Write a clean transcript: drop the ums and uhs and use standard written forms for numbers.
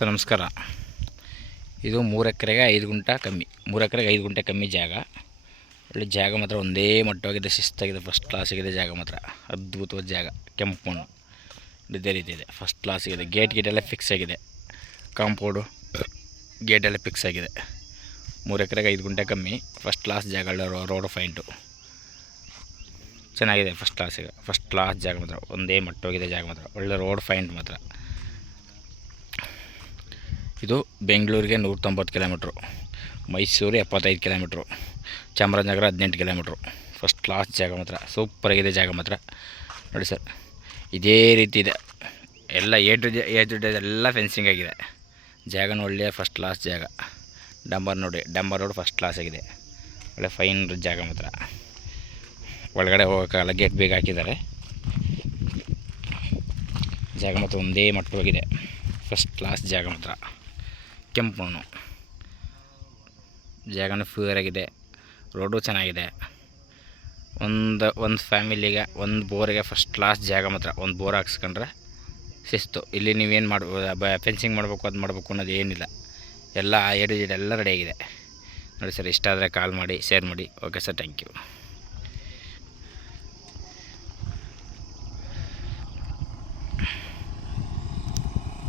Sir ನಮಸ್ಕಾರ. ಇದು 3 ಎಕರೆಗೆ 5 ಗುಂಟ ಕಮ್ಮಿ, 3 ಎಕರೆಗೆ 5 ಗುಂಟೆ ಕಮ್ಮಿ ಜಾಗ. ಒಳ್ಳೆ ಜಾಗ ಮಾತ್ರ ಒಂದೇ ಮಟ್ಟವಾಗಿದೆ, ಶಿಸ್ತಾಗಿದೆ, ಫಸ್ಟ್ ಕ್ಲಾಸಿಗಿದೆ ಜಾಗ ಮಾತ್ರ. ಅದ್ಭುತವಾದ ಜಾಗ, ಕೆಂಪು ಮಣ್ಣು ಇದೇ ರೀತಿ ಇದೆ, ಫಸ್ಟ್ ಕ್ಲಾಸಿಗಿದೆ. ಗೇಟೆಲ್ಲ ಫಿಕ್ಸ್ ಆಗಿದೆ, ಕಾಂಪೌಂಡು ಗೇಟೆಲ್ಲ ಫಿಕ್ಸ್ ಆಗಿದೆ. 3 ಎಕರೆಗೆ 5 ಗುಂಟೆ ಕಮ್ಮಿ, ಫಸ್ಟ್ ಕ್ಲಾಸ್ ಜಾಗ. ರೋಡ್ ಫೈಂಟು ಚೆನ್ನಾಗಿದೆ, ಫಸ್ಟ್ ಕ್ಲಾಸ್ ಜಾಗ ಮಾತ್ರ, ಒಂದೇ ಮಟ್ಟವಾಗಿದೆ ಜಾಗ ಮಾತ್ರ. ಒಳ್ಳೆ ರೋಡ್ ಫೈಂಟ್ ಮಾತ್ರ. ಇದು ಬೆಂಗಳೂರಿಗೆ 190 kilometre, Mysuru 75 kilometre, Chamarajanagar 18 kilometre. First class ಜಾಗ ಮಾತ್ರ, ಸೂಪರಾಗಿದೆ ಜಾಗ ಮಾತ್ರ. ನೋಡಿ ಸರ್, ಇದೇ ರೀತಿ ಇದೆ ಎಲ್ಲ. ಎ ಟು ಜೆಡ್ ಎಲ್ಲ ಫೆನ್ಸಿಂಗ್ ಆಗಿದೆ. ಜಾಗನೂ ಒಳ್ಳೆಯ ಫಸ್ಟ್ ಕ್ಲಾಸ್ ಜಾಗ. ಡಂಬರ್ ರೋಡ್ ಫಸ್ಟ್ ಕ್ಲಾಸ್ ಆಗಿದೆ. ಒಳ್ಳೆ ಫೈನ್ ಜಾಗ ಮಾತ್ರ. ಒಳಗಡೆ ಹೋಗೋಕ್ಕಾಗಲ್ಲ, ಗೇಟ್ ಬೇಗ ಹಾಕಿದ್ದಾರೆ. ಜಾಗ ಮಾತ್ರ ಒಂದೇ ಮಟ್ಟವಾಗಿದೆ, ಫಸ್ಟ್ ಕ್ಲಾಸ್ ಜಾಗ ಮಾತ್ರ. ಕೆಂಪು ಮಣ್ಣು, ಜಾಗನೂ ಪ್ಯೂರ್ ಆಗಿದೆ, ರೋಡು ಚೆನ್ನಾಗಿದೆ. ಒಂದು ಫ್ಯಾಮಿಲಿಗೆ, ಒಂದು ಬೋರಿಗೆ ಫಸ್ಟ್ ಕ್ಲಾಸ್ ಜಾಗ ಮಾತ್ರ. ಒಂದು ಬೋರ್ ಹಾಕ್ಸ್ಕೊಂಡ್ರೆ ಶಿಸ್ತು. ಇಲ್ಲಿ ನೀವೇನು ಫೆನ್ಸಿಂಗ್ ಮಾಡಬೇಕು, ಅದು ಮಾಡಬೇಕು ಅನ್ನೋದು ಏನಿಲ್ಲ. ಎಲ್ಲ ಎ ಟು ಜೆಡ್ ಎಲ್ಲ ರೆಡಿಯಾಗಿದೆ. ನೋಡಿ ಸರ್, ಇಷ್ಟ ಆದರೆ ಕಾಲ್ ಮಾಡಿ, ಶೇರ್ ಮಾಡಿ. Okay sir, thank you.